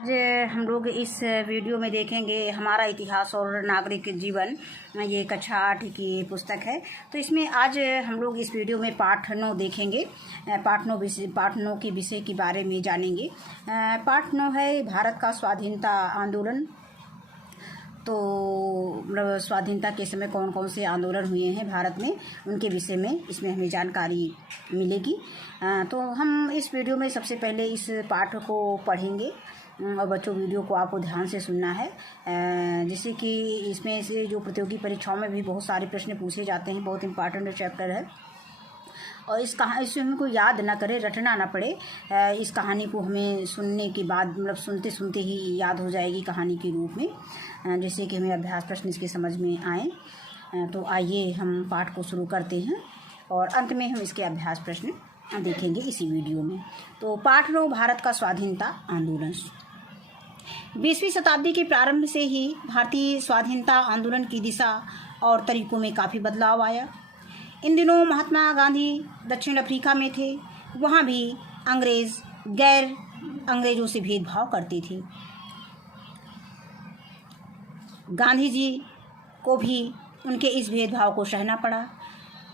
आज हम लोग इस वीडियो में देखेंगे हमारा इतिहास और नागरिक जीवन। ये कक्षा 8 की पुस्तक है। तो इसमें आज हम लोग इस वीडियो में पाठ 9 देखेंगे। पाठ 9 की विषय के बारे में जानेंगे। पाठ 9 है भारत का स्वाधीनता आंदोलन। तो मतलब स्वाधीनता के समय कौन कौन से आंदोलन हुए हैं भारत में, उनके विषय में इसमें हमें जानकारी मिलेगी। तो हम इस वीडियो में सबसे पहले इस पाठ को पढ़ेंगे और बच्चों वीडियो को आपको ध्यान से सुनना है, जिससे कि इसमें से जो प्रतियोगी परीक्षाओं में भी बहुत सारे प्रश्न पूछे जाते हैं। बहुत इंपॉर्टेंट चैप्टर है और इसमें हमको याद ना करे, रटना ना पड़े। इस कहानी को हमें सुनने के बाद मतलब सुनते सुनते ही याद हो जाएगी कहानी के रूप में, जैसे कि हमें अभ्यास प्रश्न इसके समझ में आए। तो आइए हम पाठ को शुरू करते हैं और अंत में हम इसके अभ्यास प्रश्न देखेंगे इसी वीडियो में। तो पाठ 9 भारत का स्वाधीनता आंदोलन। 20वीं शताब्दी के प्रारंभ से ही भारतीय स्वाधीनता आंदोलन की दिशा और तरीकों में काफ़ी बदलाव आया। इन दिनों महात्मा गांधी दक्षिण अफ्रीका में थे। वहाँ भी अंग्रेज़ गैर अंग्रेज़ों से भेदभाव करते थे। गांधी जी को भी उनके इस भेदभाव को सहना पड़ा।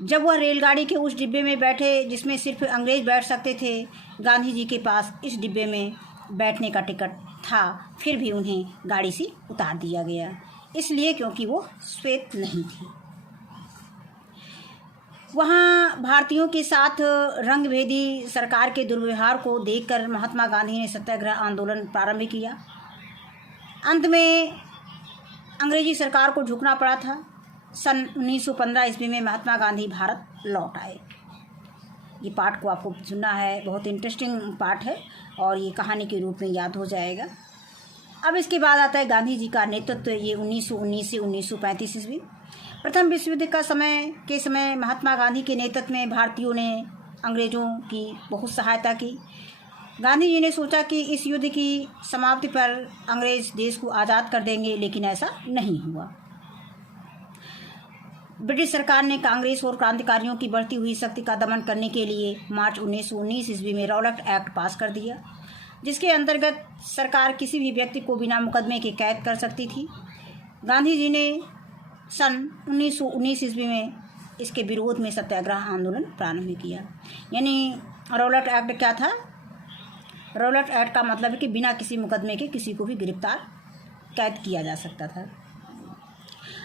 जब वह रेलगाड़ी के उस डिब्बे में बैठे जिसमें सिर्फ अंग्रेज़ बैठ सकते थे, गांधी जी के पास इस डिब्बे में बैठने का टिकट था, फिर भी उन्हें गाड़ी से उतार दिया गया, इसलिए क्योंकि वो श्वेत नहीं थे। वहाँ भारतीयों के साथ रंगभेदी सरकार के दुर्व्यवहार को देखकर महात्मा गांधी ने सत्याग्रह आंदोलन प्रारंभ किया। अंत में अंग्रेजी सरकार को झुकना पड़ा था। सन 1915 ईस्वी में महात्मा गांधी भारत लौट आए। ये पाठ को आपको सुनना है, बहुत इंटरेस्टिंग पाठ है और ये कहानी के रूप में याद हो जाएगा। अब इसके बाद आता है गांधी जी का नेतृत्व। ये 1919 से 1935 ईस्वी प्रथम विश्व युद्ध का समय महात्मा गांधी के नेतृत्व में भारतीयों ने अंग्रेज़ों की बहुत सहायता की। गांधी जी ने सोचा कि इस युद्ध की समाप्ति पर अंग्रेज़ देश को आज़ाद कर देंगे, लेकिन ऐसा नहीं हुआ। ब्रिटिश सरकार ने कांग्रेस और क्रांतिकारियों की बढ़ती हुई शक्ति का दमन करने के लिए मार्च 1919 ईस्वी में रॉलेट एक्ट पास कर दिया, जिसके अंतर्गत सरकार किसी भी व्यक्ति को बिना मुकदमे के कैद कर सकती थी। गांधी जी ने सन 1919 ईस्वी में इसके विरोध में सत्याग्रह आंदोलन प्रारंभ किया। यानी रॉलेट एक्ट क्या था? रॉलेट एक्ट का मतलब है कि बिना किसी मुकदमे के किसी को भी गिरफ्तार कैद किया जा सकता था।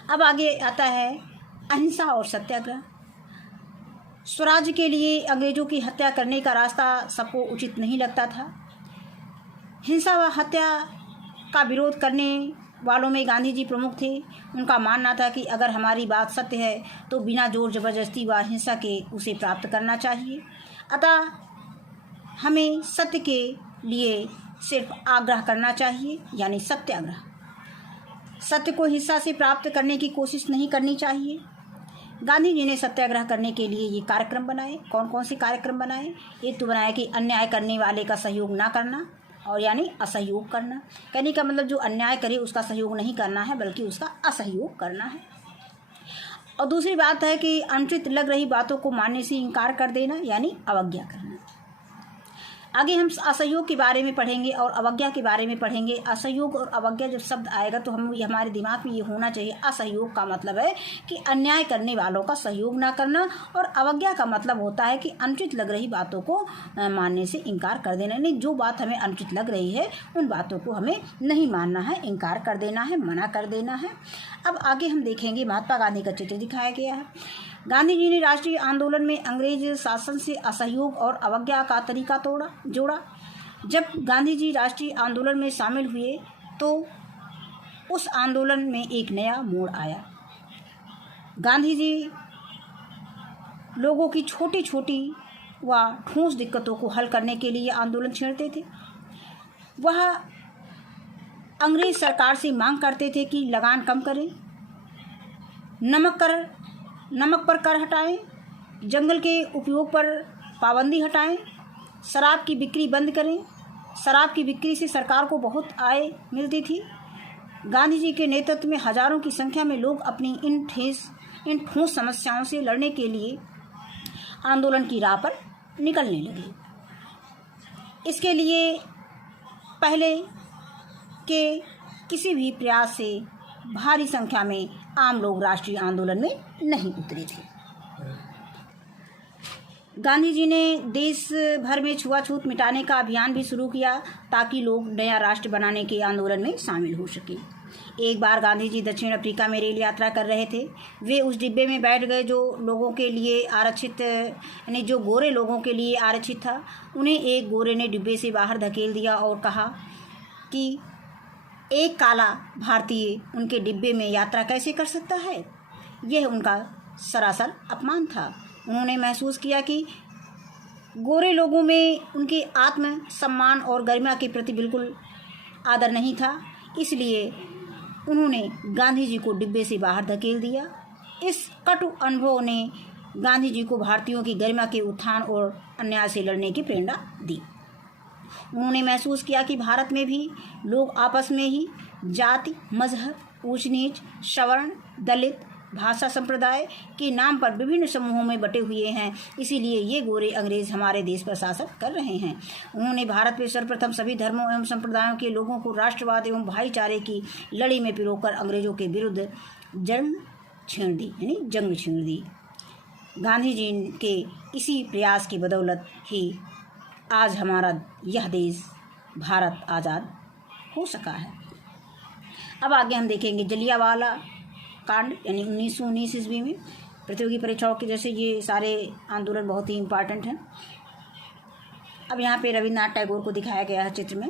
अब आगे आता है अहिंसा और सत्याग्रह। स्वराज्य के लिए अंग्रेजों की हत्या करने का रास्ता सबको उचित नहीं लगता था। हिंसा व हत्या का विरोध करने वालों में गांधी जी प्रमुख थे। उनका मानना था कि अगर हमारी बात सत्य है तो बिना जोर जबरदस्ती व हिंसा के उसे प्राप्त करना चाहिए। अतः हमें सत्य के लिए सिर्फ आग्रह करना चाहिए, यानी सत्याग्रह। सत्य को हिंसा से प्राप्त करने की कोशिश नहीं करनी चाहिए। गांधी जी ने सत्याग्रह करने के लिए ये कार्यक्रम बनाए। कौन कौन से कार्यक्रम बनाए? एक तो बनाया कि अन्याय करने वाले का सहयोग ना करना, और यानी असहयोग करना। कहने का मतलब जो अन्याय करे उसका सहयोग नहीं करना है, बल्कि उसका असहयोग करना है। और दूसरी बात है कि अनुचित लग रही बातों को मानने से इनकार कर देना, यानी अवज्ञा करना। आगे हम असहयोग के बारे में पढ़ेंगे और अवज्ञा के बारे में पढ़ेंगे। असहयोग और अवज्ञा जब शब्द आएगा तो हमारे दिमाग में ये होना चाहिए, असहयोग का मतलब है कि अन्याय करने वालों का सहयोग ना करना, और अवज्ञा का मतलब होता है कि अनुचित लग रही बातों को मानने से इनकार कर देना। नहीं, जो बात हमें अनुचित लग रही है उन बातों को हमें नहीं मानना है, इनकार कर देना है, मना कर देना है। अब आगे हम देखेंगे महात्मा गांधी का चित्र दिखाया गया है। गांधी जी ने राष्ट्रीय आंदोलन में अंग्रेज शासन से असहयोग और अवज्ञा का तरीका जोड़ा। जब गांधी जी राष्ट्रीय आंदोलन में शामिल हुए तो उस आंदोलन में एक नया मोड़ आया। गांधी जी लोगों की छोटी छोटी व ठोस दिक्कतों को हल करने के लिए आंदोलन छेड़ते थे। वह अंग्रेज सरकार से मांग करते थे कि लगान कम करें, नमक पर कर हटाएं, जंगल के उपयोग पर पाबंदी हटाएं, शराब की बिक्री बंद करें। शराब की बिक्री से सरकार को बहुत आय मिलती थी। गांधी जी के नेतृत्व में हजारों की संख्या में लोग अपनी इन ठोस समस्याओं से लड़ने के लिए आंदोलन की राह पर निकलने लगे। इसके लिए पहले के किसी भी प्रयास से भारी संख्या में आम लोग राष्ट्रीय आंदोलन में नहीं उतरे थे। गांधी जी ने देश भर में छुआछूत मिटाने का अभियान भी शुरू किया ताकि लोग नया राष्ट्र बनाने के आंदोलन में शामिल हो सके। एक बार गांधी जी दक्षिण अफ्रीका में रेल यात्रा कर रहे थे। वे उस डिब्बे में बैठ गए जो लोगों के लिए आरक्षित, यानी जो गोरे लोगों के लिए आरक्षित था। उन्हें एक गोरे ने डिब्बे से बाहर धकेल दिया और कहा कि एक काला भारतीय उनके डिब्बे में यात्रा कैसे कर सकता है। यह उनका सरासर अपमान था। उन्होंने महसूस किया कि गोरे लोगों में उनके आत्म सम्मान और गरिमा के प्रति बिल्कुल आदर नहीं था, इसलिए उन्होंने गांधी जी को डिब्बे से बाहर धकेल दिया। इस कटु अनुभव ने गांधी जी को भारतीयों की गरिमा के उत्थान और अन्याय से लड़ने की प्रेरणा दी। उन्होंने महसूस किया कि भारत में भी लोग आपस में ही जाति, मजहब, ऊंच नीच, सवर्ण, दलित, भाषा, संप्रदाय के नाम पर विभिन्न समूहों में बटे हुए हैं। इसीलिए ये गोरे अंग्रेज हमारे देश पर शासन कर रहे हैं। उन्होंने भारत में सर्वप्रथम सभी धर्मों एवं संप्रदायों के लोगों को राष्ट्रवाद एवं भाईचारे की लड़ी में पिरोकर अंग्रेजों के विरुद्ध जंग छेड़ दी। गांधी जी के इसी प्रयास की बदौलत ही आज हमारा यह देश भारत आज़ाद हो सका है। अब आगे हम देखेंगे जलियांवाला कांड, यानी 1919 ईस्वी में प्रतियोगी परीक्षाओं के जैसे ये सारे आंदोलन बहुत ही इम्पॉर्टेंट हैं। अब यहाँ पे रविन्द्रनाथ टैगोर को दिखाया गया है चित्र में।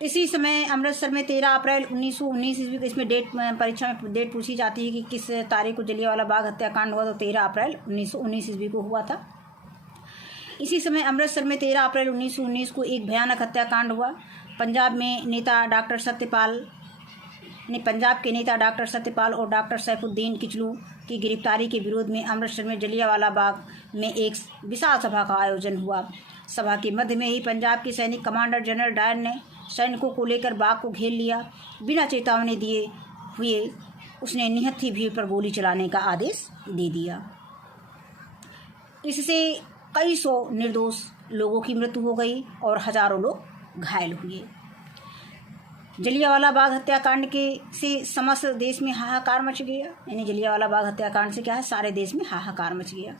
इसी समय अमृतसर में 13 अप्रैल 1919 ईस्वी को, इसमें डेट परीक्षा में डेट पूछी जाती है कि किस तारीख को जलियांवाला बाग हत्याकांड हुआ, तो 13 अप्रैल 1919 ईस्वी को हुआ था। इसी समय अमृतसर में 13 अप्रैल 1919 को एक भयानक हत्याकांड हुआ। पंजाब के नेता डॉक्टर सत्यपाल और डॉक्टर सैफुद्दीन किचलू की गिरफ्तारी के विरोध में अमृतसर में जलियांवाला बाग में एक विशाल सभा का आयोजन हुआ। सभा के मध्य में ही पंजाब के सैनिक कमांडर जनरल डायर ने सैनिकों को लेकर बाग को घेर लिया। बिना चेतावनी दिए हुए उसने निहत्थी भीड़ पर गोली चलाने का आदेश दे दिया। इससे कई सौ निर्दोष लोगों की मृत्यु हो गई और हजारों लोग घायल हुए। जलियांवाला बाग हत्याकांड से समस्त देश में हाहाकार मच गया। यानी जलियांवाला बाग हत्याकांड से क्या है, सारे देश में हाहाकार मच गया।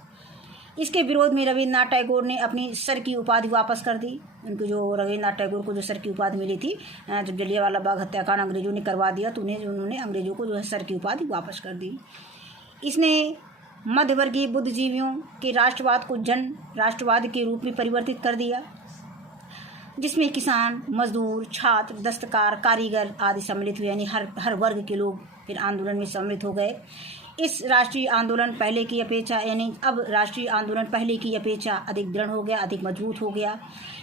इसके विरोध में रविन्द्रनाथ टैगोर ने अपनी सर की उपाधि वापस कर दी। उनको जो रविन्द्रनाथ टैगोर को जो सर की उपाधि मिली थी, जब जलियांवाला बाग हत्याकांड अंग्रेजों ने करवा दिया तो उन्होंने अंग्रेजों को जो है सर की उपाधि वापस कर दी। इसने मध्यवर्गीय बुद्धिजीवियों के राष्ट्रवाद को जन राष्ट्रवाद के रूप में परिवर्तित कर दिया, जिसमें किसान, मजदूर, छात्र, दस्तकार, कारीगर आदि सम्मिलित हुए। यानी हर वर्ग के लोग फिर आंदोलन में सम्मिलित हो गए। इस राष्ट्रीय आंदोलन पहले की अपेक्षा, यानी अब राष्ट्रीय आंदोलन पहले की अपेक्षा अधिक दृढ़ हो गया, अधिक मजबूत हो गया।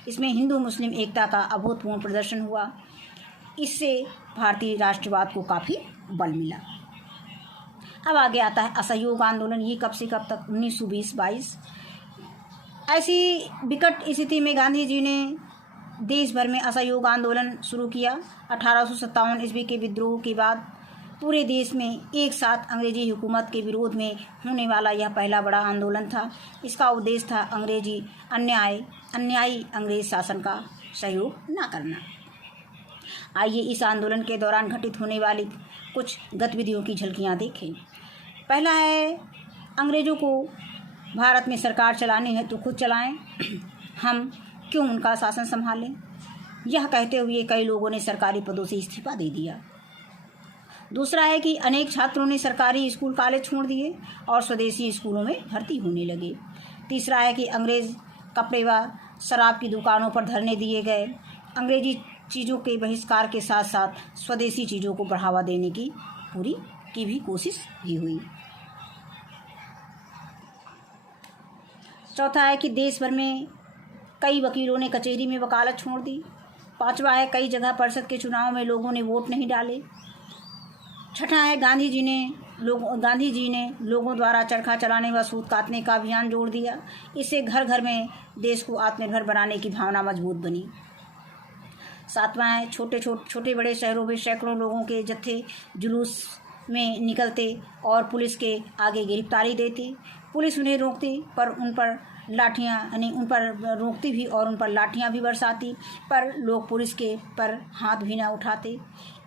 इसमें हिंदू मुस्लिम एकता का अभूतपूर्व प्रदर्शन हुआ। इससे भारतीय राष्ट्रवाद को काफ़ी बल मिला। अब आगे आता है असहयोग आंदोलन। ये कब से कब तक, 1920-22। ऐसी विकट स्थिति में गांधी जी ने देश भर में असहयोग आंदोलन शुरू किया। 1857 ईस्वी के विद्रोह के बाद पूरे देश में एक साथ अंग्रेजी हुकूमत के विरोध में होने वाला यह पहला बड़ा आंदोलन था। इसका उद्देश्य था अन्यायी अंग्रेज शासन का सहयोग न करना। आइए इस आंदोलन के दौरान घटित होने वाली कुछ गतिविधियों की झलकियाँ देखें। पहला है, अंग्रेजों को भारत में सरकार चलानी है तो खुद चलाएं, हम क्यों उनका शासन संभालें। यह कहते हुए कई लोगों ने सरकारी पदों से इस्तीफा दे दिया। दूसरा है कि अनेक छात्रों ने सरकारी स्कूल कॉलेज छोड़ दिए और स्वदेशी स्कूलों में भर्ती होने लगे। तीसरा है कि अंग्रेज कपड़े व शराब की दुकानों पर धरने दिए गए। अंग्रेजी चीज़ों के बहिष्कार के साथ साथ स्वदेशी चीज़ों को बढ़ावा देने की भी कोशिश भी हुई। चौथा है कि देश भर में कई वकीलों ने कचहरी में वकालत छोड़ दी। पांचवा है, कई जगह परिषद के चुनाव में लोगों ने वोट नहीं डाले। छठा है, गांधी जी ने लोगों द्वारा चरखा चलाने व सूत काटने का अभियान जोड़ दिया। इससे घर घर में देश को आत्मनिर्भर बनाने की भावना मजबूत बनी। सातवां है, छोटे बड़े शहरों में सैकड़ों लोगों के जत्थे जुलूस में निकलते और पुलिस के आगे गिरफ्तारी देती। पुलिस उन्हें रोकती पर उन पर लाठियाँ यानी उन पर रोकती भी और उन पर लाठियाँ भी बरसाती, पर लोग पुलिस के पर हाथ भी ना उठाते।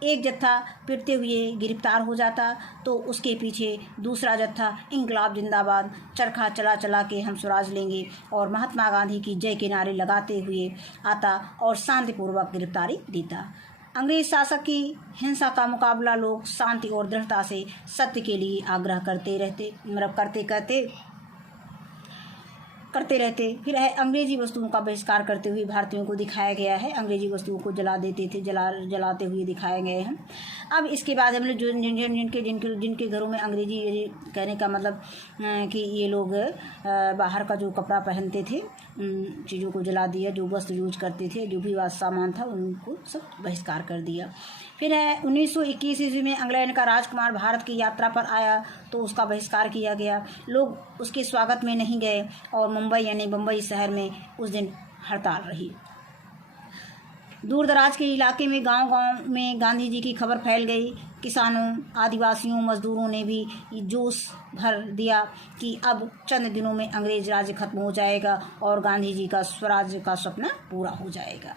एक जत्था पिटते हुए गिरफ्तार हो जाता तो उसके पीछे दूसरा जत्था इंकलाब जिंदाबाद चरखा चला चला के हम स्वराज लेंगे और महात्मा गांधी की जय के नारे लगाते हुए आता और शांतिपूर्वक गिरफ्तारी देता। अंग्रेज शासक की हिंसा का मुकाबला लोग शांति और दृढ़ता से सत्य के लिए आग्रह करते रहते। फिर है अंग्रेजी वस्तुओं का बहिष्कार करते हुए भारतीयों को दिखाया गया है, अंग्रेजी वस्तुओं को जलाते हुए दिखाए गए हैं। अब इसके बाद हम लोग जो जिनके घरों में अंग्रेजी, कहने का मतलब कि ये लोग बाहर का जो कपड़ा पहनते थे उन चीज़ों को जला दिया, जो वस्त्र यूज करते थे, जो भी सामान था उनको सब बहिष्कार कर दिया। फिर है 1921 ईस्वी में इंग्लैंड का राजकुमार भारत की यात्रा पर आया तो उसका बहिष्कार किया गया। लोग उसके स्वागत में नहीं गए और मुंबई यानी बम्बई शहर में उस दिन हड़ताल रही। दूर दराज के इलाके में गांव-गांव में गांधी जी की खबर फैल गई। किसानों, आदिवासियों, मजदूरों ने भी जोश भर दिया कि अब चंद दिनों में अंग्रेज राज्य खत्म हो जाएगा और गांधी जी का स्वराज्य का सपना पूरा हो जाएगा।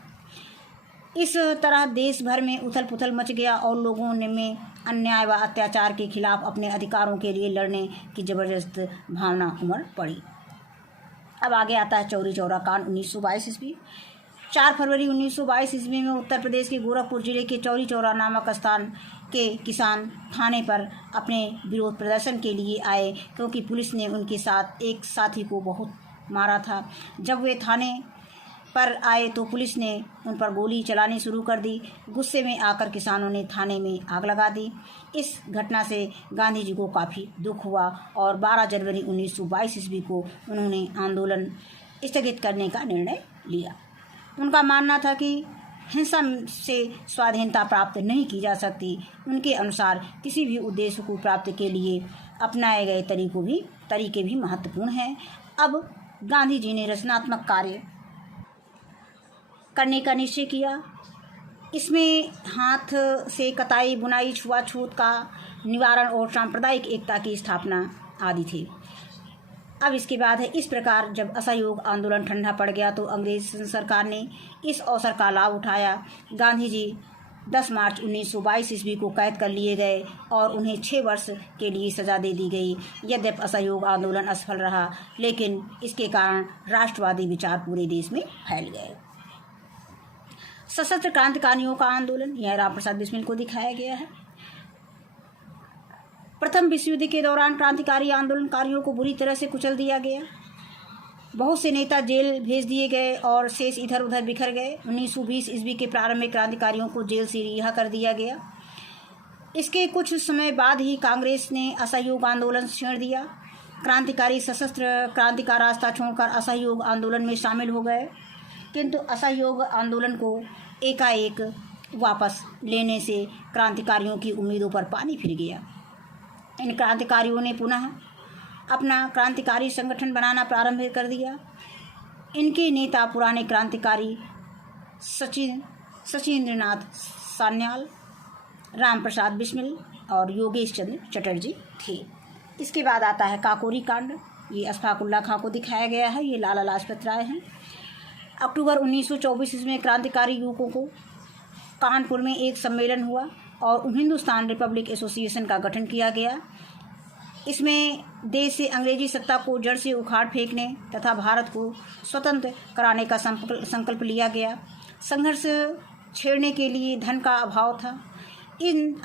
इस तरह देश भर में उथल पुथल मच गया और लोगों ने में अन्याय व अत्याचार के खिलाफ अपने अधिकारों के लिए लड़ने की जबरदस्त भावना उमड़ पड़ी। अब आगे आता है चौरी चौरा कांड 1922 ईस्वी। 4 फरवरी 1922 ईस्वी में उत्तर प्रदेश के गोरखपुर जिले के चौरी चौरा नामक स्थान के किसान थाने पर अपने विरोध प्रदर्शन के लिए आए, क्योंकि पुलिस ने उनके साथ एक साथी को बहुत मारा था। जब वे थाने पर आए तो पुलिस ने उन पर गोली चलानी शुरू कर दी। गुस्से में आकर किसानों ने थाने में आग लगा दी। इस घटना से गांधी जी को काफ़ी दुख हुआ और 12 जनवरी 1922 ईस्वी को उन्होंने आंदोलन स्थगित करने का निर्णय लिया। उनका मानना था कि हिंसा से स्वाधीनता प्राप्त नहीं की जा सकती। उनके अनुसार किसी भी उद्देश्य को प्राप्ति के लिए अपनाए गए तरीके भी महत्वपूर्ण हैं। अब गांधी जी ने रचनात्मक कार्य करने का निश्चय किया। इसमें हाथ से कताई, बुनाई, छुआछूत का निवारण और सांप्रदायिक एकता की स्थापना आदि थी। अब इसके बाद है, इस प्रकार जब असहयोग आंदोलन ठंडा पड़ गया तो अंग्रेज सरकार ने इस अवसर का लाभ उठाया। गांधी जी 10 मार्च 1922 ईस्वी को कैद कर लिए गए और उन्हें 6 वर्ष के लिए सजा दे दी गई। यद्यपि असहयोग आंदोलन असफल रहा, लेकिन इसके कारण राष्ट्रवादी विचार पूरे देश में फैल गए। सशस्त्र क्रांतिकारियों का आंदोलन, यह राम प्रसाद बिस्मिल को दिखाया गया है। प्रथम विश्व युद्ध के दौरान क्रांतिकारी आंदोलनकारियों को बुरी तरह से कुचल दिया गया। बहुत से नेता जेल भेज दिए गए और शेष इधर उधर बिखर गए। 1920 ईस्वी के प्रारंभ में क्रांतिकारियों को जेल से रिहा कर दिया गया। इसके कुछ समय बाद ही कांग्रेस ने असहयोग आंदोलन छेड़ दिया। क्रांतिकारी सशस्त्र क्रांति का रास्ता छोड़कर असहयोग आंदोलन में शामिल हो गए, किंतु असहयोग आंदोलन को एकाएक वापस लेने से क्रांतिकारियों की उम्मीदों पर पानी फिर गया। इन क्रांतिकारियों ने पुनः अपना क्रांतिकारी संगठन बनाना प्रारंभ कर दिया। इनके नेता पुराने क्रांतिकारी सचिंद्रनाथ सान्याल, राम प्रसाद बिस्मिल और योगेश चंद्र चटर्जी थे। इसके बाद आता है काकोरी कांड। ये अशफाक उल्लाह खां को दिखाया गया है। ये लाला लाजपत राय हैं। अक्टूबर 1924 में क्रांतिकारी युवकों को कानपुर में एक सम्मेलन हुआ और हिंदुस्तान रिपब्लिक एसोसिएशन का गठन किया गया। इसमें देश से अंग्रेजी सत्ता को जड़ से उखाड़ फेंकने तथा भारत को स्वतंत्र कराने का संकल्प लिया गया। संघर्ष छेड़ने के लिए धन का अभाव था।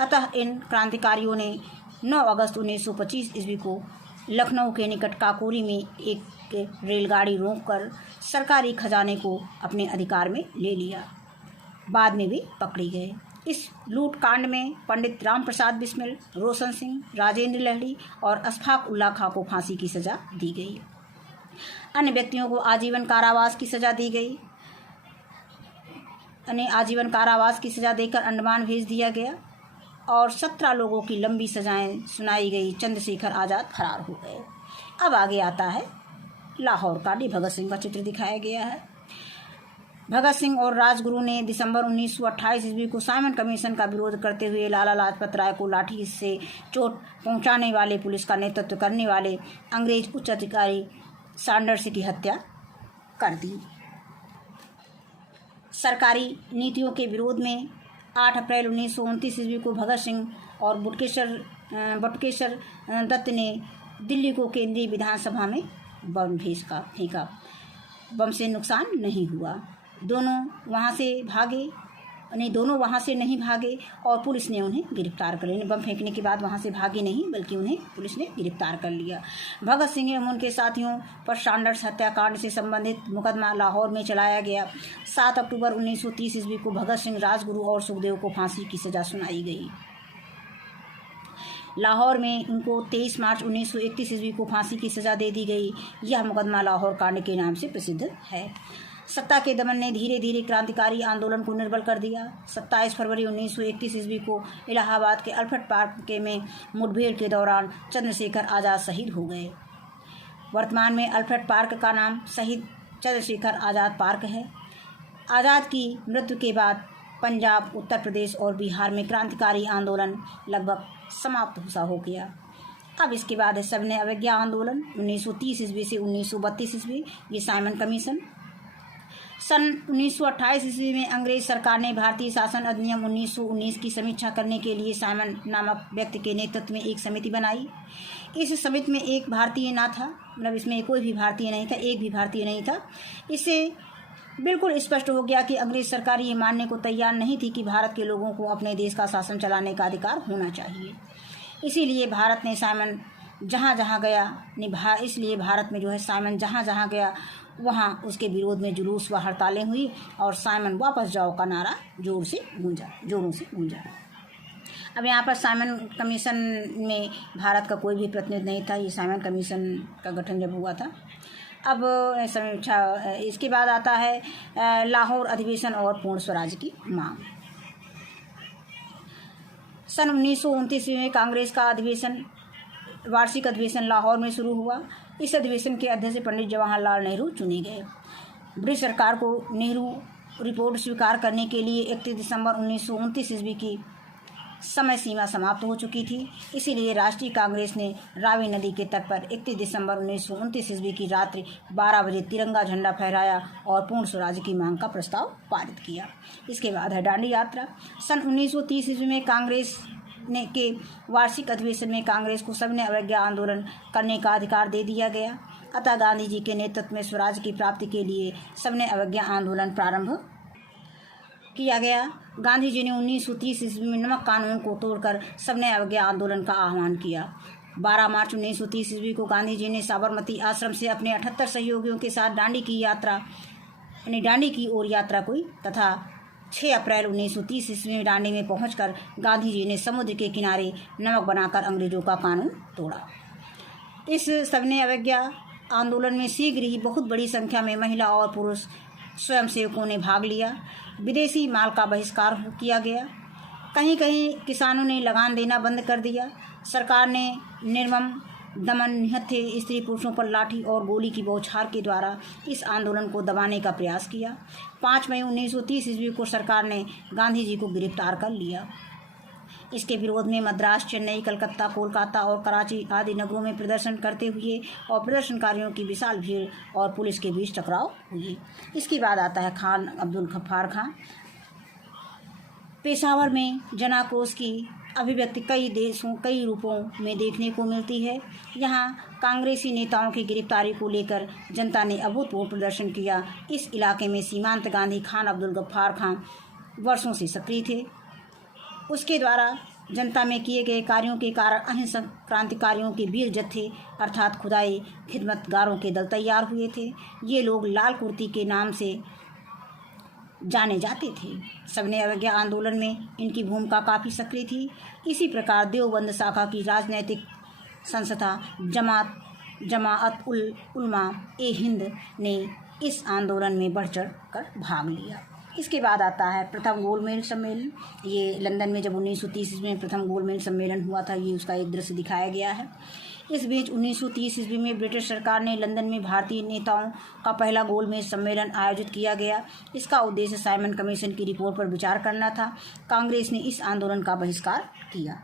अतः इन क्रांतिकारियों ने 9 अगस्त 1925 ईस्वी को लखनऊ के निकट काकोरी में एक रेलगाड़ी रोककर सरकारी खजाने को अपने अधिकार में ले लिया। बाद में भी पकड़े गए। इस लूट कांड में पंडित राम प्रसाद बिस्मिल, रोशन सिंह, राजेंद्र लहड़ी और अशफाक उल्लाह खां को फांसी की सजा दी गई। अन्य व्यक्तियों को आजीवन कारावास की सजा दी गई। आजीवन कारावास की सजा देकर अंडमान भेज दिया गया और 17 लोगों की लंबी सजाएं सुनाई गई। चंद्रशेखर आज़ाद फरार हो गए। अब आगे आता है लाहौर कांड। भगत सिंह का चित्र दिखाया गया है। भगत सिंह और राजगुरु ने दिसंबर 1928 ईस्वी को साइमन कमीशन का विरोध करते हुए लाला लाजपत राय को लाठी से चोट पहुंचाने वाले पुलिस का नेतृत्व करने वाले अंग्रेज उच्च अधिकारी सैंडर्स की हत्या कर दी। सरकारी नीतियों के विरोध में 8 अप्रैल 1929 ईस्वी को भगत सिंह और बटुकेश्वर दत्त ने दिल्ली को केंद्रीय विधानसभा में बम फेंका। बम से नुकसान नहीं हुआ। दोनों वहाँ से नहीं भागे और पुलिस ने उन्हें गिरफ्तार कर लिया। बम फेंकने के बाद वहाँ से भागे नहीं, बल्कि उन्हें पुलिस ने गिरफ्तार कर लिया। भगत सिंह एवं उनके साथियों पर सैंडर्स हत्याकांड से संबंधित मुकदमा लाहौर में चलाया गया। 7 अक्टूबर 1930 ईस्वी को भगत सिंह, राजगुरु और सुखदेव को फांसी की सजा सुनाई गई। लाहौर में उनको 23 मार्च 1931 ईस्वी को फांसी की सजा दे दी गई। यह मुकदमा लाहौर कांड के नाम से प्रसिद्ध है। सत्ता के दमन ने धीरे धीरे क्रांतिकारी आंदोलन को निर्बल कर दिया। 27 फरवरी 1931 ईस्वी को इलाहाबाद के अल्फ्रेड पार्क में मुठभेड़ के दौरान चंद्रशेखर आज़ाद शहीद हो गए। वर्तमान में अल्फ्रेड पार्क का नाम शहीद चंद्रशेखर आज़ाद पार्क है। आज़ाद की मृत्यु के बाद पंजाब, उत्तर प्रदेश और बिहार में क्रांतिकारी आंदोलन लगभग समाप्त सा हो गया। अब इसके बाद है सविनय अवज्ञा आंदोलन 1930 ईस्वी से 1932 ईस्वी। ये साइमन कमीशन। सन 1928 ईस्वी में अंग्रेज सरकार ने भारतीय शासन अधिनियम 1919 की समीक्षा करने के लिए साइमन नामक व्यक्ति के नेतृत्व में एक समिति बनाई। इस समिति में एक भारतीय ना था, मतलब इसमें कोई भी भारतीय नहीं था, एक भी भारतीय नहीं था। इससे बिल्कुल स्पष्ट हो गया कि अंग्रेज सरकार ये मानने को तैयार नहीं थी कि भारत के लोगों को अपने देश का शासन चलाने का अधिकार होना चाहिए। इसीलिए भारत में साइमन जहाँ जहाँ गया वहाँ उसके विरोध में जुलूस व हड़तालें हुई और साइमन वापस जाओ का नारा जोरों से गूंजा। अब यहाँ पर साइमन कमीशन में भारत का कोई भी प्रतिनिधि नहीं था। ये साइमन कमीशन का गठन जब हुआ था। अब समीक्षा, इसके बाद आता है लाहौर अधिवेशन और पूर्ण स्वराज की मांग। सन 1929 में कांग्रेस का वार्षिक अधिवेशन लाहौर में शुरू हुआ। इस अधिवेशन के अध्यक्ष पंडित जवाहरलाल नेहरू चुने गए। ब्रिटिश सरकार को नेहरू रिपोर्ट स्वीकार करने के लिए 31 दिसंबर 1929 ईस्वी की समय सीमा समाप्त हो चुकी थी। इसीलिए राष्ट्रीय कांग्रेस ने रावी नदी के तट पर 31 दिसंबर 1929 ईस्वी की रात्रि 12 बजे तिरंगा झंडा फहराया और पूर्ण स्वराज की मांग का प्रस्ताव पारित किया। इसके बाद है दांडी यात्रा। सन 1930 ईस्वी में कांग्रेस के वार्षिक अधिवेशन में कांग्रेस को सविनय अवज्ञा आंदोलन करने का अधिकार दे दिया गया। अतः गांधी जी के नेतृत्व में स्वराज की प्राप्ति के लिए सविनय अवज्ञा आंदोलन प्रारंभ किया गया। गांधी जी ने 1930 ईस्वी में नमक कानून को तोड़कर सविनय अवज्ञा आंदोलन का आह्वान किया। 12 मार्च 1930 ईस्वी को गांधी जी ने साबरमती आश्रम से अपने 78 सहयोगियों के साथ दांडी की ओर यात्रा की तथा 6 अप्रैल 1930 ईस्वी में दांडी में पहुंचकर गांधी जी ने समुद्र के किनारे नमक बनाकर अंग्रेजों का कानून तोड़ा। इस सविनय अवज्ञा आंदोलन में शीघ्र ही बहुत बड़ी संख्या में महिला और पुरुष स्वयंसेवकों ने भाग लिया। विदेशी माल का बहिष्कार किया गया। कहीं कहीं किसानों ने लगान देना बंद कर दिया। सरकार ने निर्मम दमन, निहत्थे, स्त्री पुरुषों पर लाठी और गोली की बौछार के द्वारा इस आंदोलन को दबाने का प्रयास किया। 5 मई 1930 ईस्वी को सरकार ने गांधी जी को गिरफ्तार कर लिया। इसके विरोध में मद्रास, चेन्नई, कलकत्ता, कोलकाता और कराची आदि नगरों में प्रदर्शन करते हुए और प्रदर्शनकारियों की विशाल भीड़ और पुलिस के बीच टकराव हुए। इसके बाद आता है खान अब्दुल गफ्फार खां। पेशावर में जनाक्रोश की अभिव्यक्ति कई रूपों में देखने को मिलती है। यहाँ कांग्रेसी नेताओं की गिरफ्तारी को लेकर जनता ने अभूतपूर्व प्रदर्शन किया। इस इलाके में सीमांत गांधी खान अब्दुल गफ्फार खां वर्षों से सक्रिय थे। उसके द्वारा जनता में किए गए कार्यों के कारण अहिंसक क्रांतिकारियों के वीर जत्थे अर्थात खुदाई खिदमतगारों के दल तैयार हुए थे। ये लोग लाल कुर्ती के नाम से जाने जाते थे। सविनय अवज्ञा आंदोलन में इनकी भूमिका काफ़ी सक्रिय थी। इसी प्रकार देवबंद शाखा की राजनैतिक संस्था जमाअत उलमा ए हिंद ने इस आंदोलन में बढ़ चढ़ कर भाग लिया। इसके बाद आता है प्रथम गोलमेज सम्मेलन। ये लंदन में जब 1930 ईस्वी में प्रथम गोलमेज सम्मेलन हुआ था, ये उसका एक दृश्य दिखाया गया है। इस बीच 1930 ईस्वी में ब्रिटिश सरकार ने लंदन में भारतीय नेताओं का पहला गोलमेज सम्मेलन आयोजित किया गया। इसका उद्देश्य साइमन कमीशन की रिपोर्ट पर विचार करना था। कांग्रेस ने इस आंदोलन का बहिष्कार किया।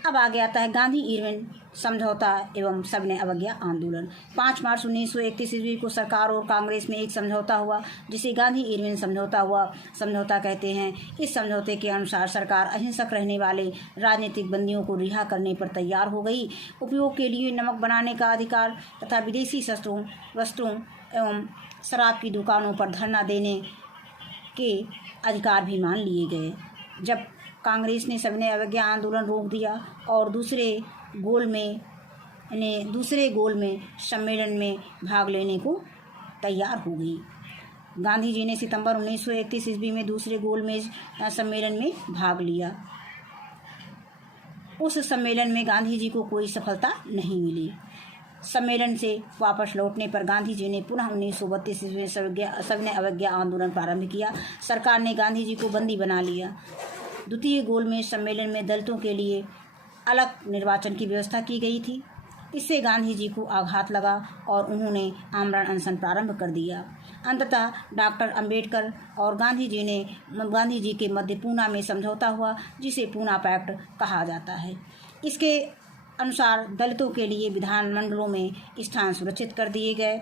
अब आगे आता है गांधी इरविन समझौता एवं सबने अवज्ञा आंदोलन। 5 मार्च 1931 ईस्वी को सरकार और कांग्रेस में एक समझौता हुआ जिसे गांधी इरविन समझौता कहते हैं। इस समझौते के अनुसार सरकार अहिंसक रहने वाले राजनीतिक बंदियों को रिहा करने पर तैयार हो गई। उपयोग के लिए नमक बनाने का अधिकार तथा विदेशी शस्त्रों वस्त्रों एवं शराब की दुकानों पर धरना देने के अधिकार भी मान लिए गए। जब कांग्रेस ने सबने अवज्ञा आंदोलन रोक दिया और दूसरे गोल में सम्मेलन में भाग लेने को तैयार हो गई। गांधी जी ने सितंबर 1931 ईस्वी में दूसरे गोल में सम्मेलन में भाग लिया। उस सम्मेलन में गांधी जी को कोई सफलता नहीं मिली। सम्मेलन से वापस लौटने पर गांधी जी ने पुनः 1932 ईस्वी में सबने अवज्ञा आंदोलन प्रारंभ किया। सरकार ने गांधी जी को बंदी बना लिया। द्वितीय गोल में सम्मेलन में दलितों के लिए अलग निर्वाचन की व्यवस्था की गई थी। इससे गांधी जी को आघात लगा और उन्होंने आमरण अनशन प्रारंभ कर दिया। अंततः डॉक्टर अंबेडकर और गांधी जी के मध्य पूना में समझौता हुआ जिसे पूना पैक्ट कहा जाता है। इसके अनुसार दलितों के लिए विधानमंडलों में स्थान सुरक्षित कर दिए गए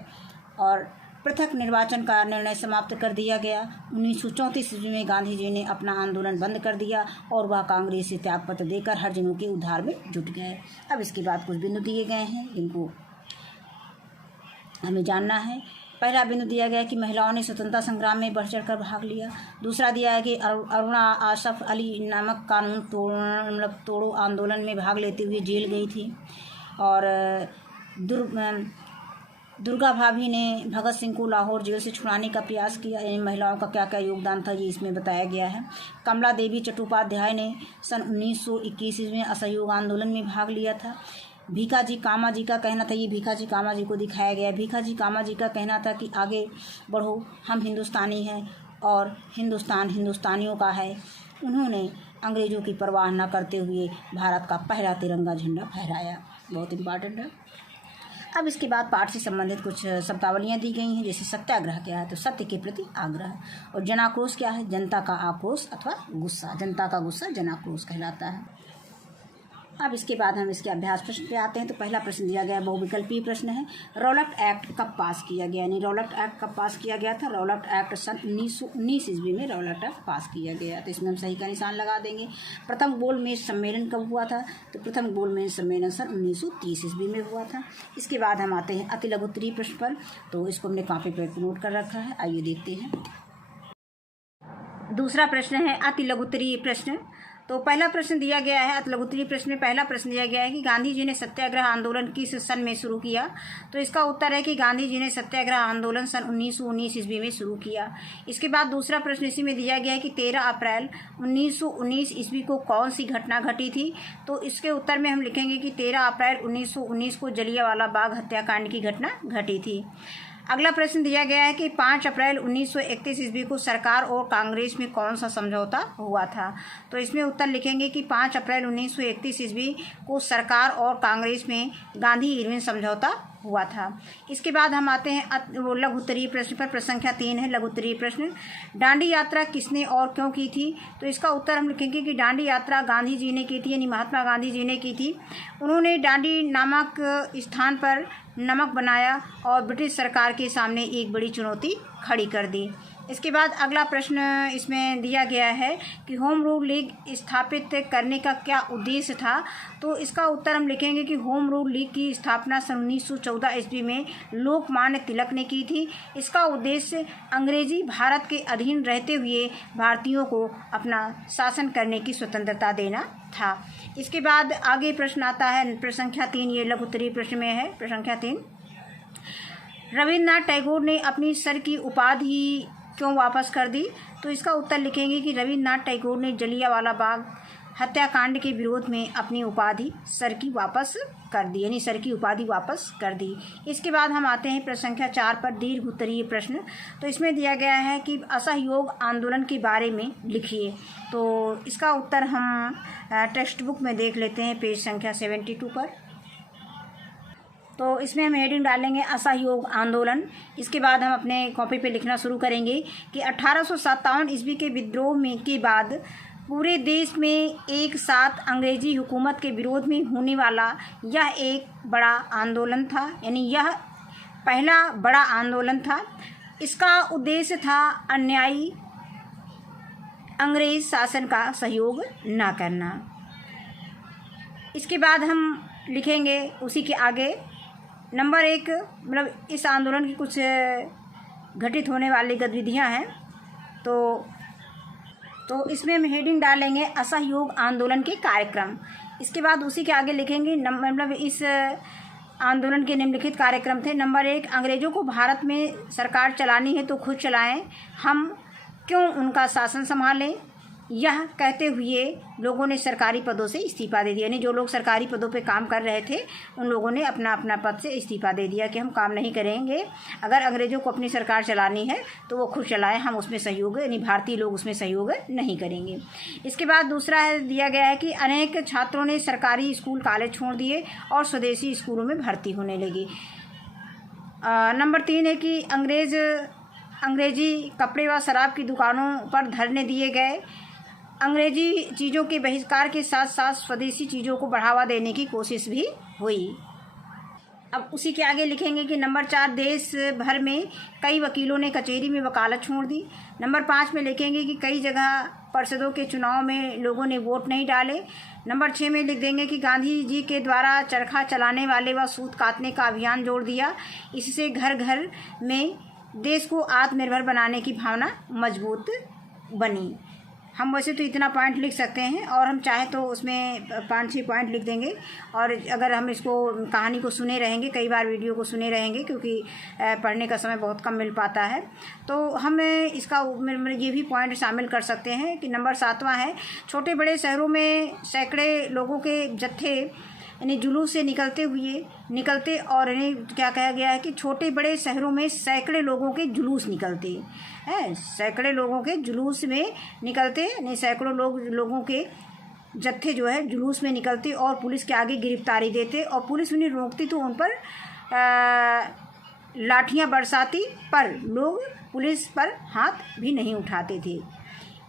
और पृथक निर्वाचन का निर्णय समाप्त कर दिया गया। 1934 ईस्वी में गांधी जी ने अपना आंदोलन बंद कर दिया और वह कांग्रेस से त्यागपत्र देकर हरिजनों के उद्धार में जुट गए। अब इसके बाद कुछ बिंदु दिए गए हैं जिनको हमें जानना है। पहला बिंदु दिया गया कि महिलाओं ने स्वतंत्रता संग्राम में बढ़ चढ़कर भाग लिया। दूसरा दिया है कि अरुणा आसफ अली नामक कानून तोड़ो आंदोलन में भाग लेते हुए जेल गई थी। और दुर्गा भाभी ने भगत सिंह को लाहौर जेल से छुड़ाने का प्रयास किया। इन महिलाओं का क्या क्या योगदान था ये इसमें बताया गया है। कमला देवी चट्टोपाध्याय ने सन 1921 में असहयोग आंदोलन में भाग लिया था। भीखाजी कामा जी का कहना था, ये भीखाजी कामा जी को दिखाया गया। भीखाजी कामा जी का कहना था कि आगे बढ़ो, हम हिंदुस्तानी हैं और हिंदुस्तान हिंदुस्तानियों का है। उन्होंने अंग्रेज़ों की परवाह न करते हुए भारत का पहला तिरंगा झंडा फहराया। बहुत इम्पॉर्टेंट है। अब इसके बाद पाठ से संबंधित कुछ शब्दावलियाँ दी गई हैं। जैसे सत्याग्रह क्या है, तो सत्य के प्रति आग्रह। और जनाक्रोश क्या है, जनता का आक्रोश अथवा गुस्सा। जनता का गुस्सा जनाक्रोश कहलाता है। अब इसके बाद हम इसके अभ्यास प्रश्न पे आते हैं। तो पहला प्रश्न दिया गया बहुविकल्पीय प्रश्न है। रौलट एक्ट कब पास किया गया, यानी रौलट एक्ट कब पास किया गया था। रौलट एक्ट सन 1919 ईस्वी में रौलट एक्ट पास किया गया। तो इसमें हम सही का निशान लगा देंगे। प्रथम गोलमेज सम्मेलन कब हुआ था, तो प्रथम गोलमेज सम्मेलन सन 1930 ईस्वी में हुआ था। इसके बाद हम आते हैं अति लघुत्तरीय प्रश्न पर। तो इसको हमने कॉपी पर नोट कर रखा है, आइए देखते हैं। दूसरा प्रश्न है अति लघुत्तरीय प्रश्न। तो पहला प्रश्न दिया गया है अति लघुत्तरीय प्रश्न में पहला प्रश्न दिया गया है कि गांधी जी ने सत्याग्रह आंदोलन किस सन में शुरू किया। तो इसका उत्तर है कि गांधी जी ने सत्याग्रह आंदोलन सन 1919 ईस्वी में शुरू किया। इसके बाद दूसरा प्रश्न इसी में दिया गया है कि 13 अप्रैल 1919 ईस्वी को कौन सी घटना घटी थी। तो इसके उत्तर में हम लिखेंगे कि 13 अप्रैल 1919 को जलियांवाला बाग हत्याकांड की घटना घटी थी। अगला प्रश्न दिया गया है कि 5 अप्रैल 1931 ईस्वी को सरकार और कांग्रेस में कौन सा समझौता हुआ था। तो इसमें उत्तर लिखेंगे कि 5 अप्रैल 1931 ईस्वी को सरकार और कांग्रेस में गांधी इरविन समझौता हुआ था। इसके बाद हम आते हैं लघुत्तरीय प्रश्न पर। प्रश्न संख्या 3 है लघुत्तरीय प्रश्न। डांडी यात्रा किसने और क्यों की थी। तो इसका उत्तर हम लिखेंगे कि डांडी यात्रा गांधी जी ने की थी, यानी महात्मा गांधी जी ने की थी। उन्होंने डांडी नामक स्थान पर नमक बनाया और ब्रिटिश सरकार के सामने एक बड़ी चुनौती खड़ी कर दी। इसके बाद अगला प्रश्न इसमें दिया गया है कि होम रूल लीग स्थापित करने का क्या उद्देश्य था। तो इसका उत्तर हम लिखेंगे कि होम रूल लीग की स्थापना सन 1914 ईस्वी में लोकमान्य तिलक ने की थी। इसका उद्देश्य अंग्रेजी भारत के अधीन रहते हुए भारतीयों को अपना शासन करने की स्वतंत्रता देना था। इसके बाद आगे प्रश्न आता है प्रश्न संख्या 3, ये लघुत्तरीय प्रश्न में है। प्रश्न संख्या 3, रविन्द्रनाथ टैगोर ने अपनी सर की उपाधि क्यों वापस कर दी। तो इसका उत्तर लिखेंगे कि रविन्द्रनाथ टैगोर ने जलियांवाला बाग हत्याकांड के विरोध में अपनी उपाधि सर की वापस कर दी, यानी सर की उपाधि वापस कर दी। इसके बाद हम आते हैं प्रश्न संख्या 4 पर दीर्घ उत्तरीय प्रश्न। तो इसमें दिया गया है कि असहयोग आंदोलन के बारे में लिखिए। तो इसका उत्तर हम टेक्स्ट बुक में देख लेते हैं पेज संख्या 72 पर। तो इसमें हम हेडिंग डालेंगे असहयोग आंदोलन। इसके बाद हम अपने कॉपी पे लिखना शुरू करेंगे कि 1857 ईस्वी के विद्रोह में के बाद पूरे देश में एक साथ अंग्रेजी हुकूमत के विरोध में होने वाला यह एक बड़ा आंदोलन था, यानी यह पहला बड़ा आंदोलन था। इसका उद्देश्य था अन्यायी अंग्रेज शासन का सहयोग न करना। इसके बाद हम लिखेंगे उसी के आगे नंबर 1, मतलब इस आंदोलन की कुछ घटित होने वाली गतिविधियां हैं, तो इसमें हम हेडिंग डालेंगे असहयोग आंदोलन के कार्यक्रम। इसके बाद उसी के आगे लिखेंगे मतलब इस आंदोलन के निम्नलिखित कार्यक्रम थे। नंबर 1, अंग्रेज़ों को भारत में सरकार चलानी है तो खुद चलाएं, हम क्यों उनका शासन संभालें। यह कहते हुए लोगों ने सरकारी पदों से इस्तीफा दे दिया, यानी जो लोग सरकारी पदों पे काम कर रहे थे उन लोगों ने अपना अपना पद से इस्तीफा दे दिया कि हम काम नहीं करेंगे, अगर अंग्रेज़ों को अपनी सरकार चलानी है तो वो खुद चलाएं, हम उसमें सहयोग यानी भारतीय लोग उसमें सहयोग नहीं करेंगे। इसके बाद दूसरा दिया गया है कि अनेक छात्रों ने सरकारी स्कूल कॉलेज छोड़ दिए और स्वदेशी स्कूलों में भर्ती होने लगी। नंबर 3 है कि अंग्रेजी कपड़े व शराब की दुकानों पर धरने दिए गए। अंग्रेजी चीज़ों के बहिष्कार के साथ साथ स्वदेशी चीज़ों को बढ़ावा देने की कोशिश भी हुई। अब उसी के आगे लिखेंगे कि नंबर 4, देश भर में कई वकीलों ने कचहरी में वकालत छोड़ दी। नंबर 5 में लिखेंगे कि कई जगह परिषदों के चुनाव में लोगों ने वोट नहीं डाले। नंबर 6 में लिख देंगे कि गांधी जी के द्वारा चरखा चलाने वाले व सूत काटने का अभियान जोड़ दिया। इससे घर घर में देश को आत्मनिर्भर बनाने की भावना मजबूत बनी। हम वैसे तो इतना पॉइंट लिख सकते हैं और हम चाहें तो उसमें 5-6 पॉइंट लिख देंगे, और अगर हम इसको कहानी को सुने रहेंगे, कई बार वीडियो को सुने रहेंगे क्योंकि पढ़ने का समय बहुत कम मिल पाता है, तो हम इसका ये भी पॉइंट शामिल कर सकते हैं कि नंबर 7वां है, छोटे बड़े शहरों में सैकड़े लोगों के जत्थे यानी जुलूस से निकलते और इन्हें क्या कहा गया है कि छोटे बड़े शहरों में सैकड़े लोगों के जुलूस निकलते हैं, सैकड़े लोगों के जुलूस में निकलते यानी सैकड़ों लोगों के जत्थे जो है जुलूस में निकलते और पुलिस के आगे गिरफ्तारी देते, और पुलिस उन्हें रोकती तो उन पर लाठियां बरसाती, पर लोग पुलिस पर हाथ भी नहीं उठाते थे।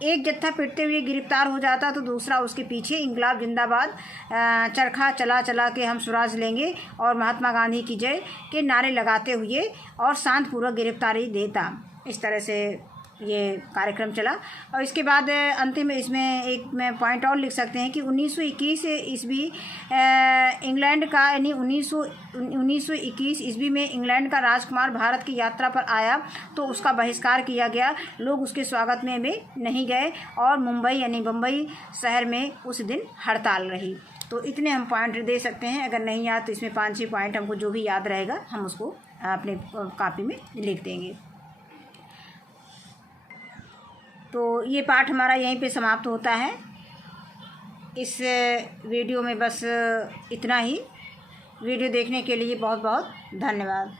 एक जत्था पिटते हुए गिरफ्तार हो जाता तो दूसरा उसके पीछे इंकलाब जिंदाबाद, चरखा चला चला के हम स्वराज लेंगे और महात्मा गांधी की जय के नारे लगाते हुए और शांतपूर्वक गिरफ्तारी देता। इस तरह से ये कार्यक्रम चला। और इसके बाद अंतिम इसमें एक में पॉइंट और लिख सकते हैं कि 1921 ईस्वी इंग्लैंड का यानी 1921 ईस्वी में इंग्लैंड का राजकुमार भारत की यात्रा पर आया तो उसका बहिष्कार किया गया, लोग उसके स्वागत में नहीं गए और मुंबई यानी बम्बई शहर में उस दिन हड़ताल रही। तो इतने हम पॉइंट दे सकते हैं, अगर नहीं याद तो इसमें 5-6 पॉइंट हमको जो भी याद रहेगा हम उसको अपने कॉपी में लिख देंगे। तो ये पाठ हमारा यहीं पे समाप्त होता है। इस वीडियो में बस इतना ही। वीडियो देखने के लिए बहुत बहुत धन्यवाद।